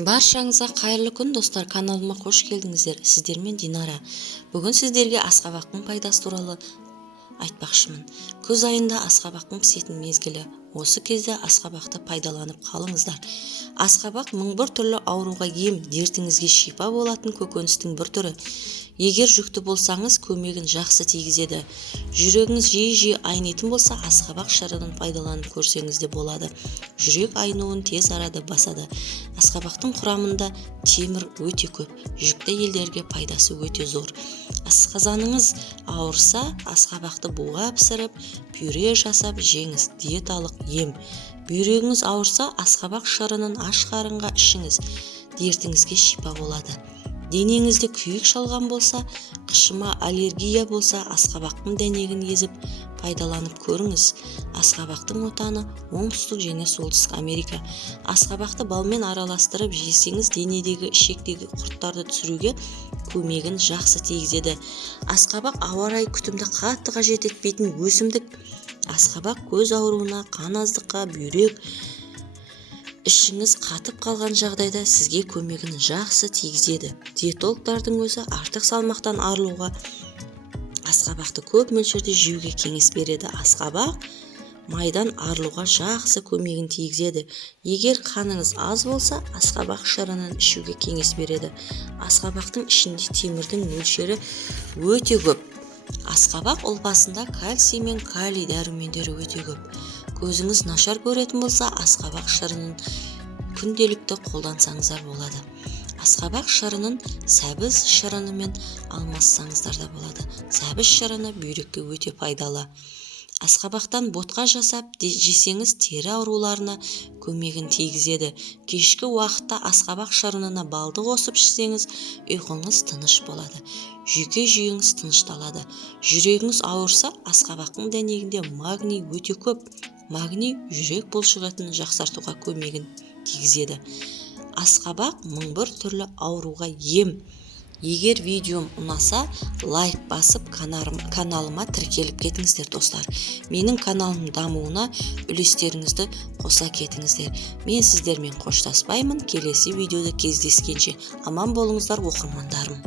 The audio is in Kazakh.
Баршаңызға қайырлы күн достар, каналыма қош келдіңіздер. Сіздермен Динара. Бүгін сіздерге асқабақтың пайдасы туралы айтпақшымын. Күз айында асқабақтың пісетін мезгілі. Осы кезде асқабақты пайдаланып қалыңыздар. Асқабақ мың бір түрлі ауруға ем, дертіңізге шипа болатын көкөністің бір түрі. Егер жүкті болсаңыз, көмегін жақсы тигізеді. Жүрегіңіз жиі айнитын болса, асқабақ шырынын пайдаланып көрсеңіз де болады. Жүрек айнуын тез арада басады. Асқабақтың құрамында темір өте көп. Жүкті елдерге пайдасы өте зор. Асқазаныңыз ауырса, асқабақты буға пісіріп, пюре жасап жеңіз. Диеталық ем. Бүйрегіңіз ауырса, асқабақ шырынын аш қарынға ішіңіз. Дертіңізге шипа болады. Денеңізде күйік шалған болса, қышыма аллергия болса, асқабақтың дәнегін езіп пайдаланып көріңіз. Асқабақтың отаны оңтүстік және солтүстік Америка. Асқабақты балмен араластырып жесеңіз, денедегі ішектегі құрттарды түсіруге көмегін жақсы тигізеді. Асқабақ ауа райы күтімді қатты қажет етпейтін өсімдік. Асқабақ көз ауруына, қан аздыққа, бүйрек ішіңіз қатып қалған жағдайда сізге көмегін жақсы тигізеді. Диетологтардың өзі артық салмақтан арылуға асқабақты көп мөлшерде жеуге кеңес береді. Асқабақ майдан арылуға жақсы көмегін тигізеді. Егер қаныңыз аз болса, асқабақ шырынын ішуге кеңес береді. Асқабақтың ішінде темірдің мөлшері өте көп. Асқабақ ұлпасында кальций мен калий дәрумендері өте көп. Көзіңіз нашар көретін болса, асқабақ шырынын күнделікті қолдансаңыздар болады. Асқабақ шырынын сәбіз шырынымен алмассаңыздар да болады. Сәбіз шырыны бүйрекке өте пайдалы. Асқабақтан ботқа жасап жесеңіз, тері ауруларына көмегін тигізеді. Кешкі уақытта асқабақ шырынына балды қосып ішсеңіз, ұйқыңыз тыныш болады. Жүйке жүйеңіз тынышталады. Жүрегіңіз ауырса, асқабақтың дәнегінде магний өте көп. Магний жүрек бұлшықетін жақсартуға көмегін тигізеді. Асқабақ мың бір түрлі ауруға ем. Егер видеом ұнаса, лайк басып каналыма тіркеліп кетіңіздер достар. Менің каналым дамуына үлестеріңізді қоса кетіңіздер. Мен сіздермен қоштаспаймын. Келесі видеода кездескенше аман болыңыздар оқырмандарым.